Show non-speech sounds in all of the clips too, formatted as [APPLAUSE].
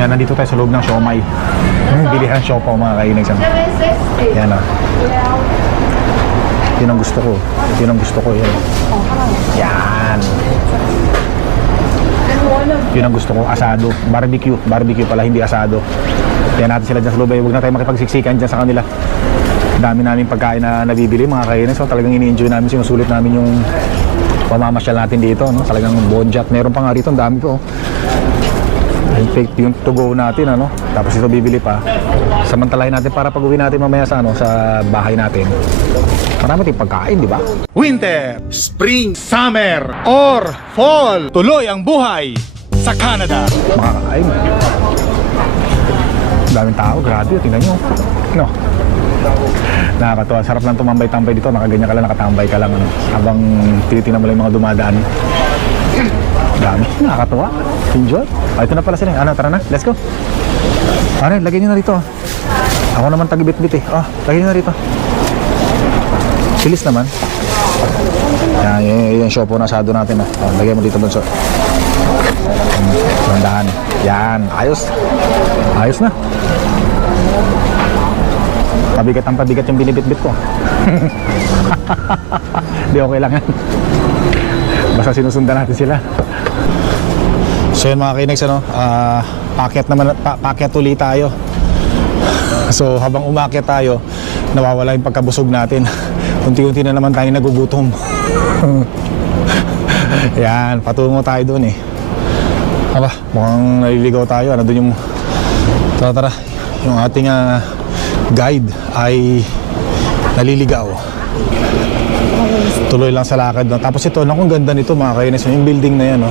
Yan, nandito tayo sa loob ng siomay. Hmm, bilihan ng siopaw mga kainig. Yan. Yan ah. Yun ang gusto ko. Yun ang gusto ko. Yan. Yan. Yun ang gusto ko. Asado. Barbecue. Barbecue pala, hindi asado. Kaya natin sila dyan sa loob. eh. Huwag na tayo makipagsiksikan dyan sa kanila. Dami namin pagkain na nabibili mga kainis. So talagang ini-enjoy namin. Sinusulit namin yung pamamasyal natin dito. No? Talagang bonjat. Meron pa nga rito. Ang dami po. Fake yung to go natin ano. Tapos ito bibili pa. Samantalahin natin para pag-uwi natin mamaya sa ano sa bahay natin. Marami tayong pagkain, di ba? Winter, Spring, Summer, or Fall. Tuloy ang buhay sa Canada. Makakain. Daming tao, grabe. Tingnan nyo. No. Nakakatuwa. Sarap lang tumambay-tambay dito. Nakaganyan ka lang, nakatambay ka lang. Ano, habang tinitingnan mo lang yung mga dumadaan. Dami. Nakakatuwa. Enjoy. Oh, ito na pala sila. Ano, tara na. Let's go. Ano, lagay nyo na rito. Ako naman tagibit-bit eh. Oh, lagay nyo na rito. Bilis naman. Yan, yun, yun, yung shopo na asado natin. Ah. Oh, lagay mo dito bunso. Bandahan. Yan. Ayos. Ayos na. Pabigat ang pabigat yung binibit-bit ko. [LAUGHS] Di okay lang yan. Basta sinusundan natin sila. So yun mga kinags, ano, ah, packet naman, pa, packet ulit tayo. [LAUGHS] So habang umakyat tayo, nawawala yung pagkabusog natin. [LAUGHS] Unti-unti na naman tayo nagugutom. [LAUGHS] Yan, patungo tayo doon eh. Aba, mukhang naliligaw tayo. Ano doon yung... Tara, tara. Yung ating ah, guide ay naliligaw. Tuloy lang sa lakad. Tapos ito, naku, ang ganda nito mga kainis. Yung building na yan, no?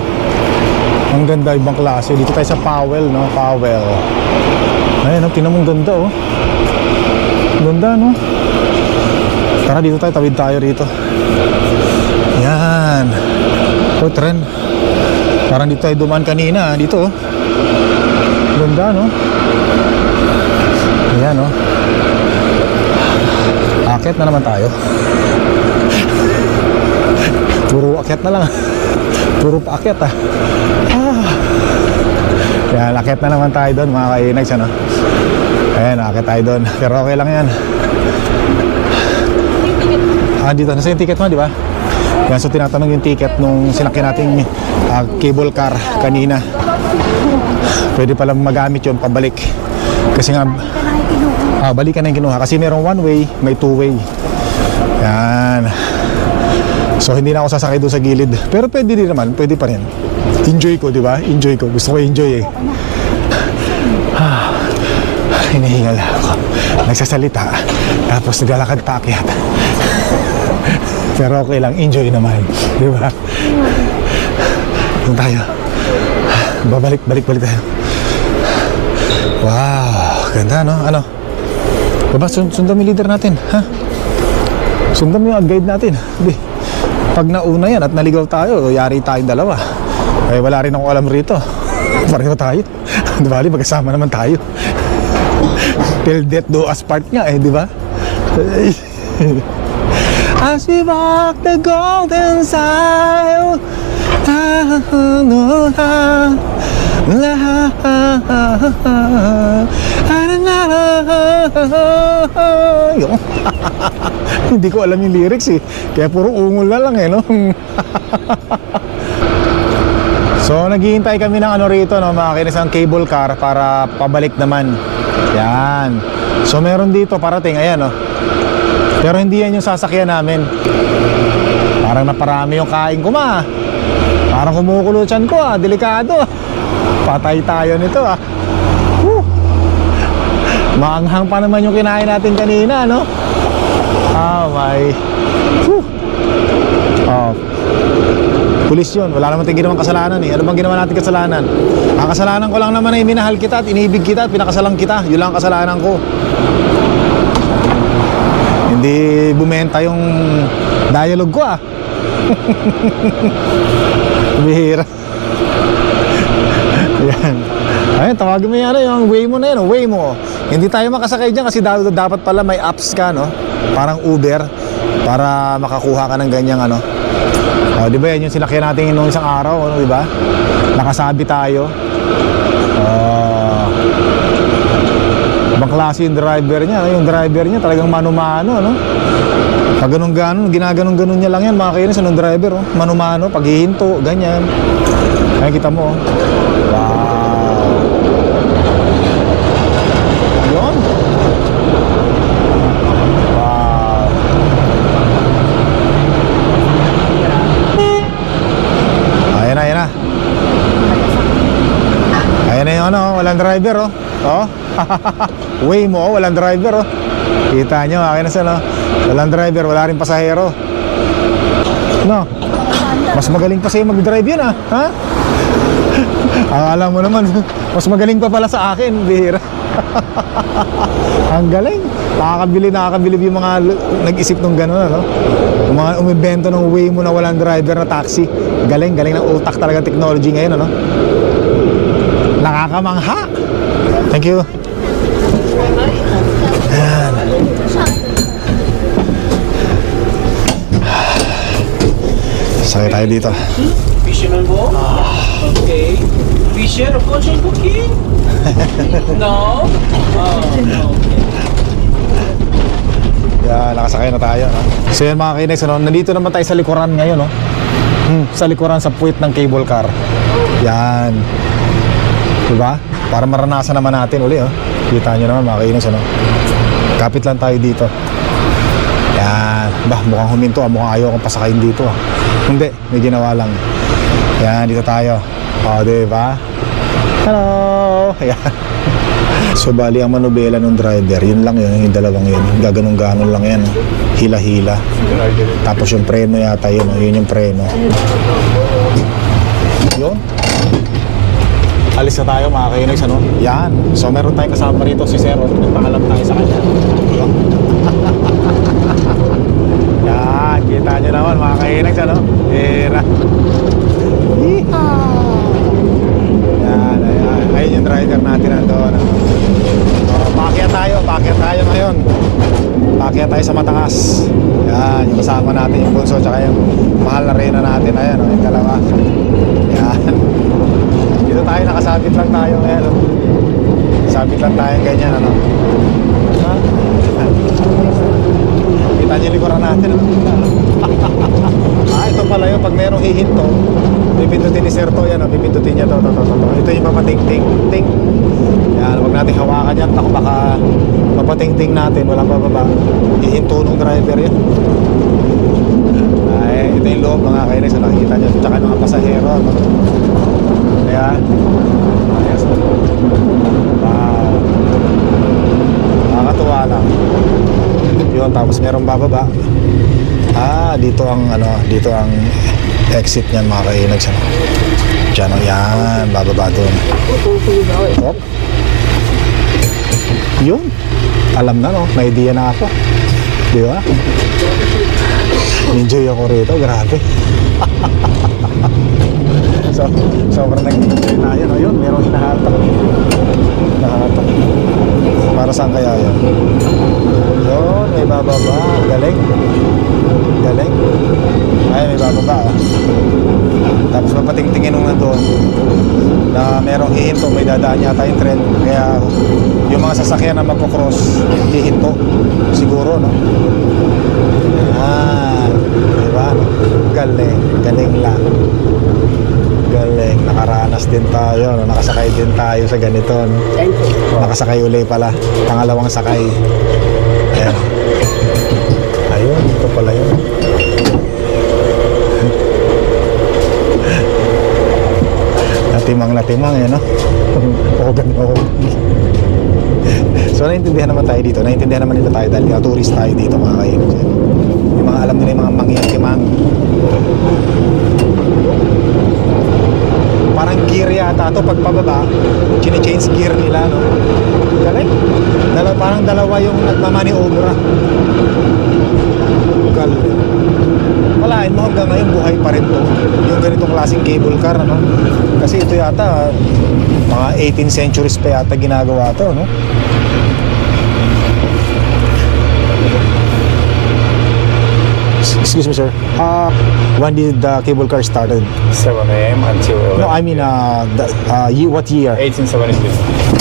Ang ganda, ibang klase. Dito tayo sa Powell, no? Powell. Ayan, no? Tingnan mo ang ganda, oh. Ganda, no? Tara, dito tayo. Tawid tayo rito. Yan. Oh, tren. Parang dito tayo dumaan kanina, ah. dito, oh. Ganda, no? Ayan, no? Akit na naman tayo. Puro akit na lang. Puro paakyat, ah. Yan, akit na naman tayo doon, mga kainags, ano? Ayan, akit tayo doon. [LAUGHS] Pero okay lang yan. Ah, dito. Nasa yung ticket mo, di ba? Yan, so tinatanong yung ticket nung sinakyan nating ah, cable car kanina. Pwede palang magamit yun pabalik. Kasi nga, ah, balikan na yung kinuha. Kasi merong one way, may two way. Yan. So hindi na ako sasakay doon sa gilid. Pero pwede din naman, pwede pa rin. Enjoy ko, di ba? Enjoy ko. Gusto ko enjoy eh. Ah, hinihingal ako. Nagsasalita. Tapos naglalakad paakyat. Pero okay lang, enjoy naman. Di ba? Doon tayo. Babalik, balik, balik tayo. Wow, ganda no? Ano? Baba, sun- sundan mo yung leader natin, ha? Sundan mo yung guide natin. Hindi. Pag nauna yan at naligaw tayo, yari tayong dalawa. Eh, wala rin ako alam rito. [LAUGHS] Pareho tayo. di ba? Magkasama naman tayo. [LAUGHS] Till death do us part nga eh, di ba? [LAUGHS] As we walk the golden side Hindi ko alam yung lyrics eh. Kaya puro ungol na lang eh, no? So, naghihintay kami ng ano rito, no? Mga kinisang cable car para pabalik naman. Yan. So, meron dito parating, ayan, no? Pero hindi yan yung sasakyan namin. Parang naparami yung kain ko, ma. Parang kumukulo tiyan ko, ah. Delikado. [LAUGHS] Patay tayo nito, ah. Maanghang pa naman yung kinain natin kanina, no? Oh my. Whew. Oh. Pulis yun. Wala naman tayong ginawang kasalanan eh. Ano bang ginawa natin kasalanan? Ang kasalanan ko lang naman ay minahal kita at inibig kita at pinakasalang kita. Yun lang ang kasalanan ko. Hindi bumenta yung dialogue ko ah. [LAUGHS] Bihira. Yan. Ayun, tawagin mo yan, ano, yung way mo na yan, way mo. Hindi tayo makasakay dyan kasi dapat pala may apps ka, no? Parang Uber para makakuha ka ng ganyang ano di ba yan yung sinakyan natin noong isang araw, ano, di ba? Nakasabi tayo. Uh, ibang klase yung driver niya. Ano? Yung driver niya talagang manumano, ano? Pag ganun ganon, ginaganong ganon niya lang yan, mga kainis, anong driver, oh. manumano, paghihinto, ganyan. Ay, kita mo, oh. Driver, oh. Oh. [LAUGHS] Way mo, oh, walang driver, oh. Kita nyo, akin na sa, no? Walang driver, wala rin pasahero. No? Mas magaling pa sa'yo mag-drive yun, ah. Ha? [LAUGHS] Akala mo naman, [LAUGHS] mas magaling pa pala sa akin, bihira. Ang galing. Nakakabili, nakakabili yung mga nag-isip ng gano'n, ano? Yung mga umibento ng way mo na walang driver na taxi. Galing, galing ng utak talaga technology ngayon, ano? Nakakamangha. Thank you. Ayan. Sakay tayo dito. Fisherman bowl? Okay. Fisher, fortune cooking? [LAUGHS] no? Oh, no. Yeah, nakasakay na tayo. No? So yan mga kinex, ano, nandito naman tayo sa likuran ngayon. No? Hmm, sa likuran sa puwit ng cable car. Yan. Diba? Para maranasan naman natin uli. Oh. Kita nyo naman mga kinex. Ano? Kapit lang tayo dito. Yan. Bah, mukhang huminto. Ah. Mukhang ayaw akong pasakayin dito. Ah. Hindi, may ginawa lang. Yan, dito tayo. O, diba? Hello! [LAUGHS] Yan. So bali ang manubela ng driver, yun lang yun, yung dalawang yun. Gaganong-ganon lang yan. oh. Hila-hila. Tapos yung preno yata yun, oh. yun yung preno. Yun. Alis na tayo mga kainex, ano? Yan. So meron tayong kasama rito si Sero. Nagpaalam tayo sa kanya. [LAUGHS] Yan. Kita nyo naman mga kainex, ano? Era. Yan, ayan. Ayun yung driver natin nandun. Uh, Paakyat tayo, paakyat tayo ngayon. Paakyat tayo sa matakas. Yan, yung kasama natin yung bunso tsaka yung mahal na reyna natin. Ayan, oh, yung dalawa. Yan. Dito tayo, nakasabit lang tayo ngayon. oh. Sabit lang tayo ganyan, ano. Ha? Kita niyo likuran natin. oh. [LAUGHS] ah, ito pala yun. Pag merong hihinto, pipindutin ni Sir to. Yan, oh, pipindutin niya to, to, to, to, to. Ito yung papating-ting. Ting. Yan, huwag natin hawakan yan. Ako baka papating-ting natin. Walang bababa. Hihinto nung driver yan. Ay, ito yung loob mga kainis. So, nakikita niyo. Tsaka mga pasahero. Ano? Ayan. Ayos. Wow. Nakakatuwa lang. Yun, tapos merong bababa. Ah, dito ang ano, dito ang exit niyan mga kainags ano. Diyan, oh, yan, bababa doon. Hop. Yun. Alam na no, may idea na ako. Di ba? Enjoy ako rito, grabe. [LAUGHS] so, sobrang nag-enjoy tayo, no? Yun, merong hinahatak. Hinahatak. Para saan kaya yun? Yun, may bababa. Galing. Galing. Ay, may bababa. ah. Tapos mapatingtingin nung nandun na merong hihinto, may dadaan yata yung tren. Kaya yung mga sasakyan na magkocross, hihinto. Siguro, no? Ah, di ba? Galing. Galing lang. Nakaranas din tayo. No? Nakasakay din tayo sa ganito. No? Nakasakay uli pala. Pangalawang sakay. Ayan. Ayun, ito pala yun. natimang natimang yan, no? [LAUGHS] Ogan ogan. so, naiintindihan naman tayo dito. Naiintindihan naman nila tayo dahil nga tourist tayo dito, mga kainis. Yung mga alam nila yung mga mangyayakimang. Parang gear yata to pag pababa, chine-change gear nila, no? Galing. Dalawa, parang dalawa yung nagmamaniobra. Galing. Walain mo hanggang ngayon buhay pa rin to. Yung ganitong klaseng cable car, ano? Kasi ito yata, mga 18th centuries pa yata ginagawa to, no? Excuse me, sir. Uh, when did the cable car started? 7 a.m. until 11. No, I mean, uh, the, uh, ye- what year? 1873.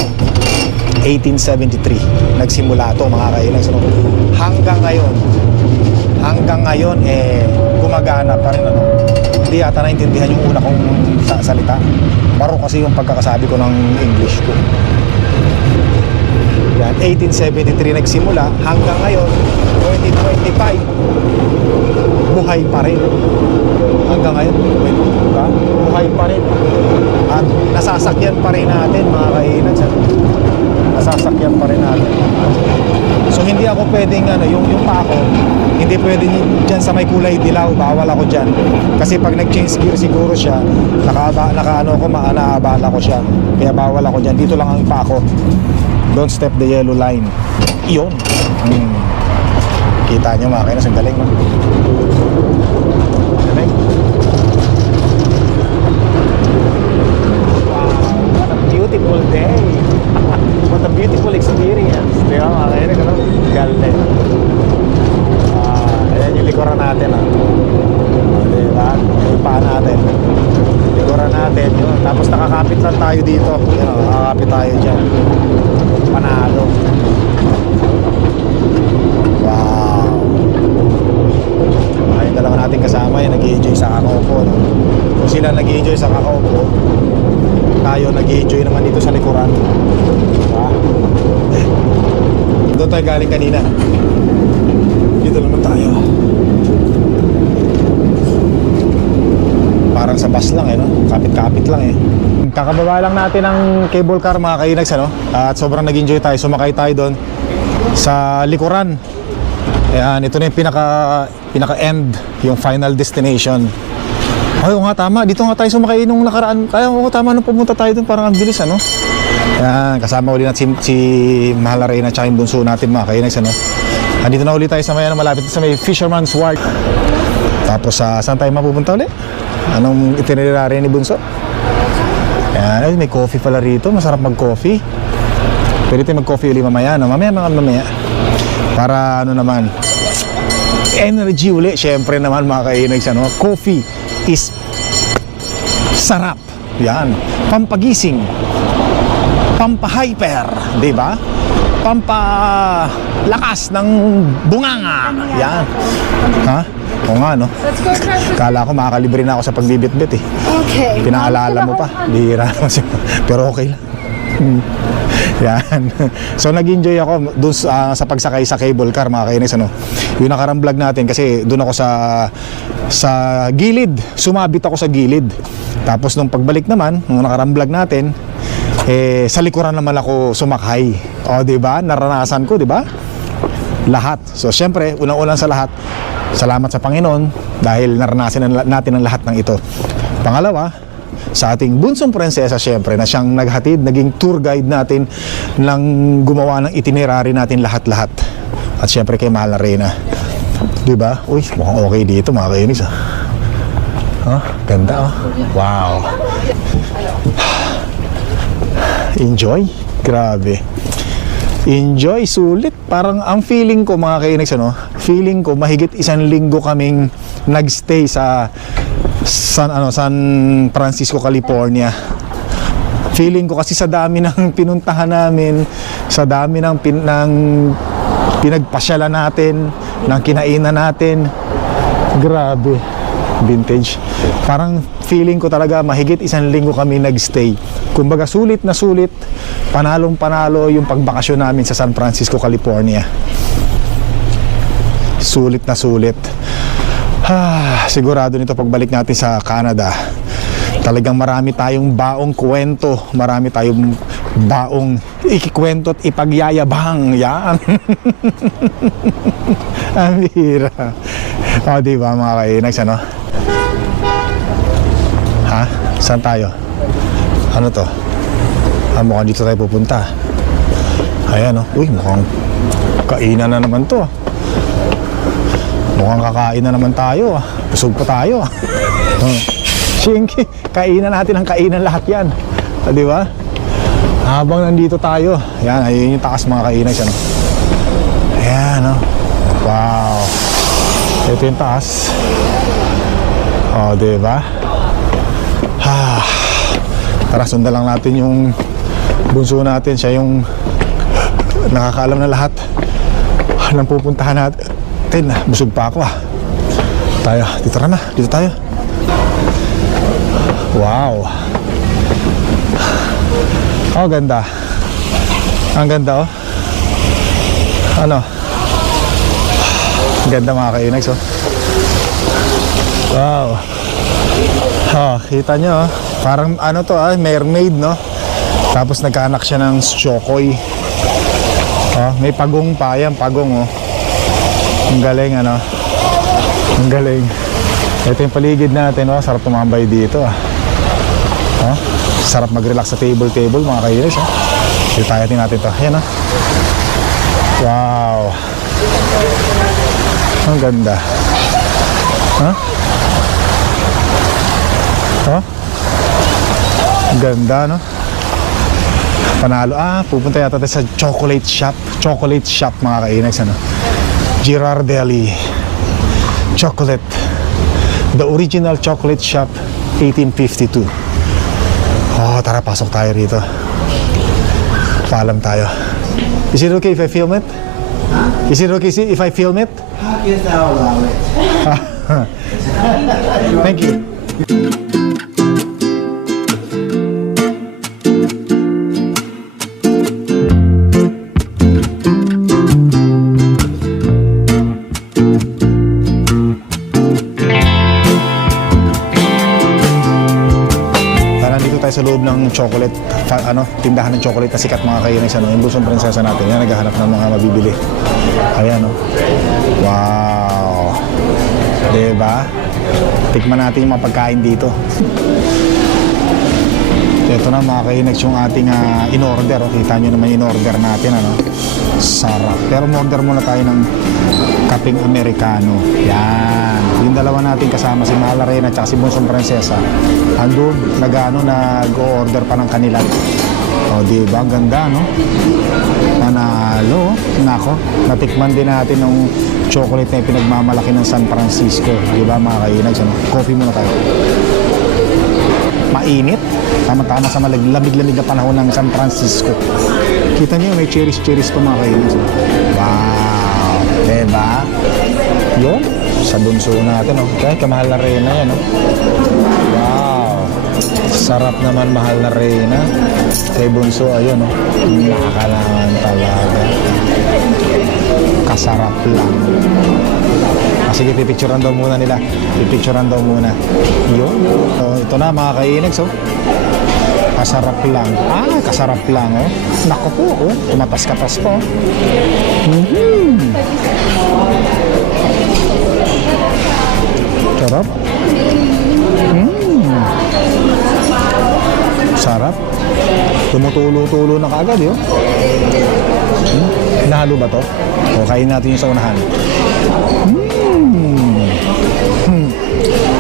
1873. Nagsimula to mga kainags. Ano? Hanggang ngayon, hanggang ngayon, eh, gumagana pa rin. Ano? Hindi yata naintindihan yung una kong sa- salita. Baro kasi yung pagkakasabi ko ng English ko. Yan, 1873 nagsimula hanggang ngayon, 2025, buhay pa rin. Hanggang ngayon, diba? buhay pa rin. At nasasakyan pa rin natin mga kainan. Nasasakyan pa rin natin. So hindi ako pwedeng ano, yung yung pa ako, hindi pwedeng diyan sa may kulay dilaw, bawal ako diyan. Kasi pag nag-change gear siguro siya, naka naka ano ko, maanaabala ko siya. Kaya bawal ako diyan. Dito lang ang pa ako. Don't step the yellow line. Iyon. Hmm. Kita nyo mga kainas, ang galing. Wow, what beautiful day. what beautiful experience. Di ba mga kainas, ano? Galing. Ah, ayan yung natin ah. Di ba? Natin. Likuran natin yun. Tapos nakakapit lang tayo dito. Yan, nakakapit tayo dyan. Panalo. Wow. Ay, dalawa natin kasama yung nag enjoy sa kakaupo. No? Kung sila nag enjoy sa kakaupo, tayo nag enjoy naman dito sa likuran. Diba? Doon tayo galing kanina. Dito naman tayo. Parang sa bus lang eh, no? Kapit-kapit lang eh. Kakababa lang natin ng cable car mga kainags, ano? At sobrang nag-enjoy tayo. Sumakay tayo doon sa likuran. Ayan, ito na yung pinaka, pinaka-end, yung final destination. Ay, oo nga, tama. Dito nga tayo sumakay nung nakaraan. Kaya oo, tama nung pumunta tayo doon. Parang ang bilis, ano? Ayan, kasama uli natin si, si Mahal na Reyna tsaka yung bunso natin mga kainags, ano? Andito na ulit tayo sa may, ano, malapit sa may Fisherman's Wharf. Tapos sa saan tayo mapupunta ulit? Anong itinerary ni Bunso? Ayan, ay, may coffee pala rito. Masarap mag-coffee. Pwede tayo mag-coffee uli mamaya, no? Mamaya, mga mamaya. Para ano naman, energy uli. Siyempre naman mga kainags, ano? Coffee is sarap. Yan. Pampagising. Pampahyper. Di ba? Pampalakas ng bunganga. Yan. Ha? Oo nga, no? Kala ko makakalibre na ako sa pagbibit-bit eh. Okay. Pinaalala mo pa. [LAUGHS] Bihira naman siya. Pero okay lang. Hmm. [LAUGHS] Yan. [LAUGHS] So nag-enjoy ako dun sa, sa pagsakay sa cable car mga kainis ano. Yung nakarang vlog natin kasi doon ako sa sa gilid. Sumabit ako sa gilid. Tapos nung pagbalik naman, nung nakarang vlog natin, eh sa likuran naman ako sumakay. O di ba? Naranasan ko, di ba? Lahat. So syempre, unang-unang sa lahat, salamat sa Panginoon dahil naranasan na- natin ang lahat ng ito. Pangalawa, sa ating bunsong prinsesa syempre na siyang naghatid, naging tour guide natin ng gumawa ng itinerary natin lahat-lahat. At syempre kay Mahal na Reyna. Di ba? Uy, mukhang okay dito mga kainis ah. Huh? Ganda oh. Wow. Enjoy? Grabe. Enjoy, sulit. Parang ang feeling ko mga kainex, ano, feeling ko mahigit isang linggo kaming nagstay sa San, ano, San Francisco, California. Feeling ko kasi sa dami ng [LAUGHS] pinuntahan namin, sa dami ng, pin, ng pinagpasyalan natin, ng kinainan natin, grabe vintage. Parang feeling ko talaga mahigit isang linggo kami nagstay. Kumbaga sulit na sulit, panalong panalo yung pagbakasyon namin sa San Francisco, California. Sulit na sulit. Ah, sigurado nito pagbalik natin sa Canada. Talagang marami tayong baong kwento, marami tayong baong ikikwento at ipagyayabang. Yan. [LAUGHS] Ang hira. O, di ba mga kainags, ano? Ha? Saan tayo? Ano to? Ah, mukhang dito tayo pupunta. Ayan, oh. Uy, mukhang kainan na naman to. Mukhang kakain na naman tayo. ah. Busog pa tayo. ah. [LAUGHS] Shinky, kainan natin ang kainan lahat yan. Ah, di ba? Habang nandito tayo. Yan, ayun yung taas mga kainan siya. No? Ayan, oh. Wow. Ito yung taas. Oh, di ba? Ah, tara, sundan lang natin yung bunso natin. Siya yung nakakaalam na lahat ng pupuntahan natin. Busog pa ako ah. Tayo, dito na, dito tayo. Wow. Oh, ganda. Ang ganda oh. Ano? Ganda mga kainags oh. Wow. Oh, kita nyo oh. Parang ano to ah, mermaid no? Tapos nagkaanak siya ng chokoy. Oh, may pagong pa. Yan, pagong oh. Ang galing ano. Ang galing. Ito yung paligid natin oh. Sarap tumambay dito ah. Oh, sarap mag-relax sa table-table mga kainis oh. Tayo natin to. Yan oh. Wow. Ang ganda. Huh? Ang ganda, no? Panalo. Ah, pupunta yata tayo sa chocolate shop. Chocolate shop, mga kainags, ano? Girardelli. Chocolate. The original chocolate shop, 1852. Oh, tara, pasok tayo rito. Paalam tayo. Is it okay if I film it? Is it okay if I film it? Yes, I'll allow it. Thank you. Loob ng chocolate, fa- ano, tindahan ng chocolate na sikat mga kainis, ano, yung busong prinsesa natin. Yan, naghahanap ng mga mabibili. Ayan, oh. Wow. Diba? Tikman natin yung mga pagkain dito. Ito na mga kainags yung ating ah, in-order. Oh. Kita nyo naman in-order natin. Ano? Sarap. Pero order muna tayo ng kaping Amerikano. Yan. Yung dalawa natin kasama, si Mahal Arena at si Bonsong Prinsesa. Andun, nag-ano, nag-order pa ng kanila. O, di ba? Ang ganda, no? Panalo. Nako, natikman din natin ng chocolate na pinagmamalaki ng San Francisco. Di ba, mga kainags? Ano? Coffee muna tayo mainit. Tama-tama sa malag- lamig-lamig na panahon ng San Francisco. Kita niyo, may cherries-cherries pa mga kainis. Wow! Diba? Yun, sa bunso natin, oh. Kaya kamahal na reyna yan, oh. Wow! Sarap naman mahal na reyna. Kay bunso, ayun, oh. Nakakalangan talaga. Kasarap lang. Ah, sige, pipicturean daw muna nila. Pipicturean daw muna. Yun. So, ito na mga kainags, oh. Kasarap lang. Ah, kasarap lang, oh. Nako po, oh. Tumatas-katas po. Mhm. Sarap. Mm. Sarap. Tumutulo-tulo na kagad, yun. Hmm? Nahalo ba to? O, kain natin yung sa unahan. Mm. Hmm.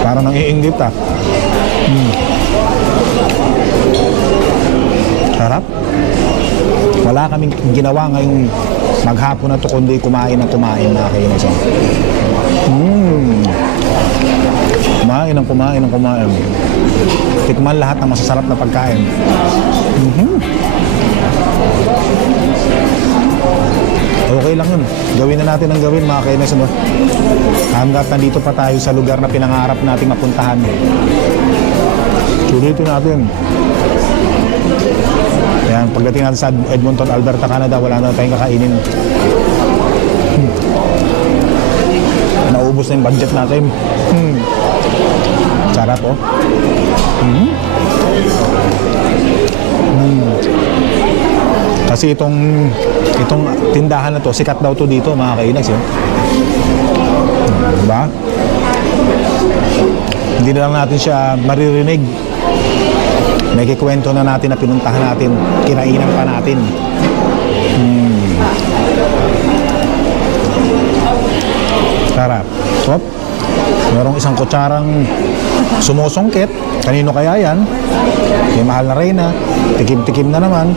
Parang nang iinggit ah. Mm. Sarap. Wala kaming ginawa ngayong maghapon na to kundi kumain ng kumain na kayo na Mm. Kumain ng kumain ng kumain. Tikman lahat ng masasarap na pagkain. Mhm. Okay lang yun. Gawin na natin ang gawin mga kainis. Ano? Hanggat nandito pa tayo sa lugar na pinangarap nating mapuntahan. Sulitin natin. Ayan, pagdating natin sa Edmonton, Alberta, Canada, wala na tayong kakainin. Hmm. Naubos na yung budget natin. Hmm. Sarap, oh. Hmm. Hmm. Kasi itong itong tindahan na to, sikat daw to dito, mga kainags, yun. Hmm, Diba? Hindi na lang natin siya maririnig. May kikwento na natin na pinuntahan natin, kinainan pa natin. Hmm. Sarap. Swap. Merong isang kutsarang sumusungkit. Kanino kaya yan? May mahal na reyna. Tikim-tikim na naman.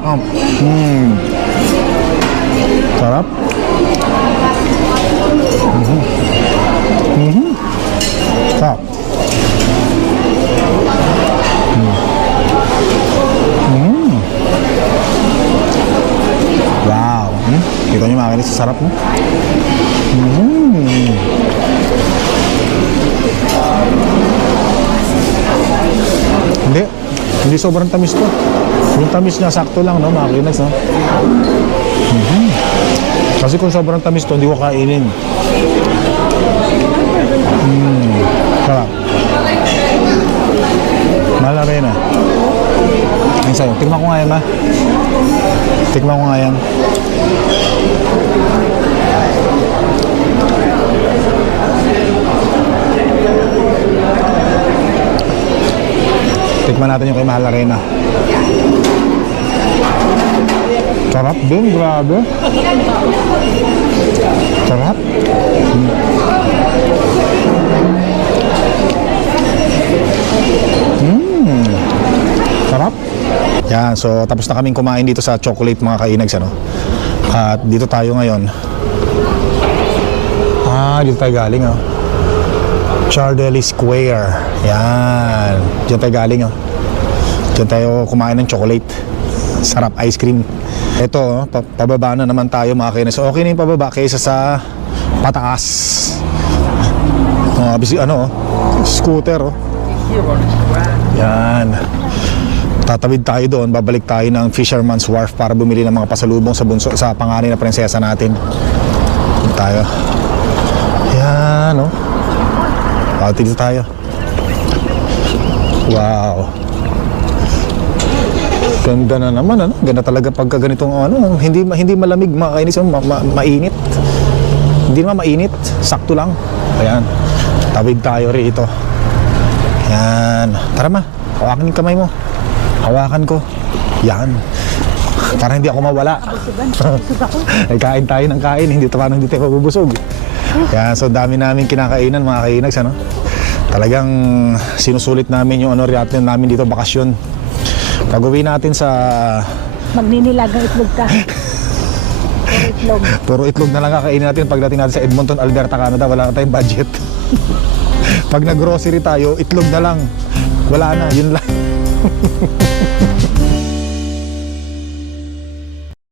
[LAUGHS] hmm. Sarap. Sarap mo. Mm. Hindi. Hindi sobrang tamis to. Yung tamis niya, sakto lang, no, mga kinags, no? Mhm. Kasi kung sobrang tamis to, hindi ko kainin. Mm. Sarap. Mahal na rin, ah. Ayun sa'yo. Tikman ko nga yan, ma. Tikman ko nga yan. Tikman natin yung kay Mahal Arena. Sarap din, grabe. Sarap. Mm. Mm. Sarap. Yan, so tapos na kaming kumain dito sa chocolate mga kainags ano. At dito tayo ngayon. Ah, dito tayo galing oh. Chardeli Square. Yan. Diyan tayo galing oh. Diyan tayo kumain ng chocolate. Sarap ice cream. Ito, oh, pa- pababa na naman tayo mga kainis. Okay na yung pababa kaysa sa pataas. Oh, bisi, ano, oh, scooter. Oh. Yan. Tatawid tayo doon, babalik tayo ng Fisherman's Wharf para bumili ng mga pasalubong sa bunso sa panganay na prinsesa natin. Tayo. Yan, oh. Dito tayo. Wow. Ganda na naman, ano? Ganda talaga pagka ganitong ano, hindi hindi malamig, makainis, ma, ma, mainit. Hindi naman mainit, sakto lang. Ayan. Tawid tayo rito. Yan. Tara ma, hawakan yung kamay mo. Hawakan ko. Yan. Para hindi ako mawala. [LAUGHS] Ay, kain tayo ng kain, hindi tayo hindi tayo mabubusog. Yan, so dami namin kinakainan mga kainags, ano? Talagang sinusulit namin yung ano natin namin dito bakasyon. Pag uwi natin sa Magninilagang itlog ka. Puro itlog. puro itlog na lang kakainin natin pagdating natin sa Edmonton, Alberta, Canada, wala na tayong budget. [LAUGHS] Pag nag-grocery tayo, itlog na lang. Wala na, yun lang. [LAUGHS]